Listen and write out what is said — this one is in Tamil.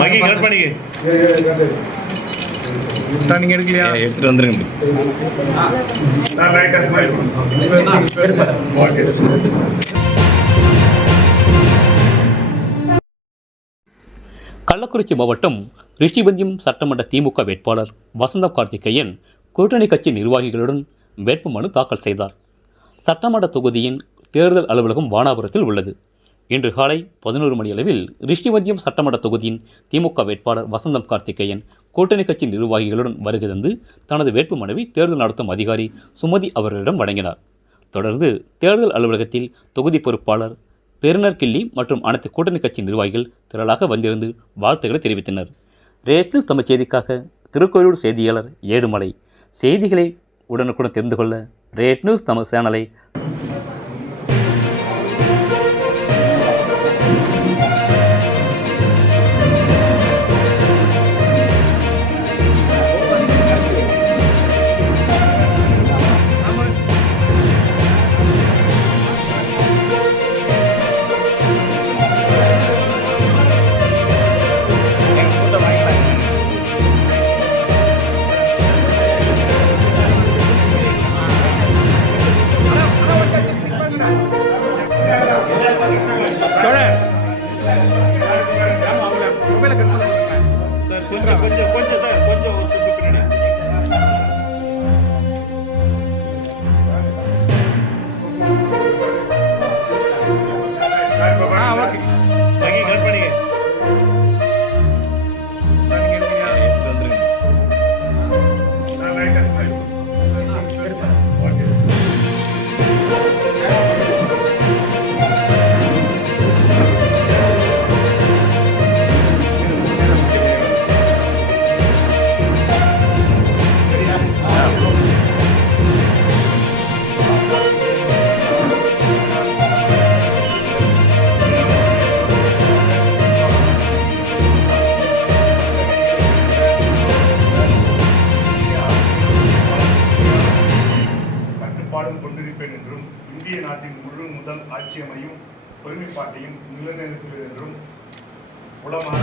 மகி கட் பண்ணிக்க. நீங்க எடுக்கலையா? எடுத்துட்டு வந்துருங்க. கள்ளக்குறிச்சி மாவட்டம் ரிஷிவந்தியம் சட்டமன்ற திமுக வேட்பாளர் வசந்தம் கார்த்திகேயன் கூட்டணி கட்சி நிர்வாகிகளுடன் வேட்புமனு தாக்கல் செய்தார். சட்டமன்ற தொகுதியின் தேர்தல் அலுவலகம் வானாபுரத்தில் உள்ளது. இன்று காலை 11 மணி அளவில் ரிஷிவந்தியம் சட்டமன்ற தொகுதியின் திமுக வேட்பாளர் வசந்தம் கார்த்திகேயன் கூட்டணி கட்சி நிர்வாகிகளுடன் வருகை தந்து தனது வேட்புமனுவை தேர்தல் நடத்தும் அதிகாரி சுமதி அவர்களிடம் வழங்கினார். தொடர்ந்து தேர்தல் அலுவலகத்தில் தொகுதி பொறுப்பாளர் பெருனர் கிள்ளி மற்றும் அனைத்து கூட்டணி கட்சி நிர்வாகிகள் திரளாக வந்திருந்து வாழ்த்துக்களை தெரிவித்தனர். ரேட் நியூஸ் தமிழ் செய்திக்காக திருக்கோயிலூர் செய்தியாளர் ஏழுமலை. செய்திகளை உடனுக்குடன் தெரிந்து கொள்ள ரேட் நியூஸ் தமிழ் சேனலை கொஞ்சம் சார் கொஞ்சம் பின்னாடி. ஓகே மகி கட் பண்ணிக்க. எடுத்துட்டு வந்துருங்க. கொண்டிருப்பேன் என்றும் இந்திய நாட்டின் முழு முதல் ஆட்சியமையும் ஒருமைப்பாட்டையும் நிலைநிறுத்துவேன் என்றும் உளமாற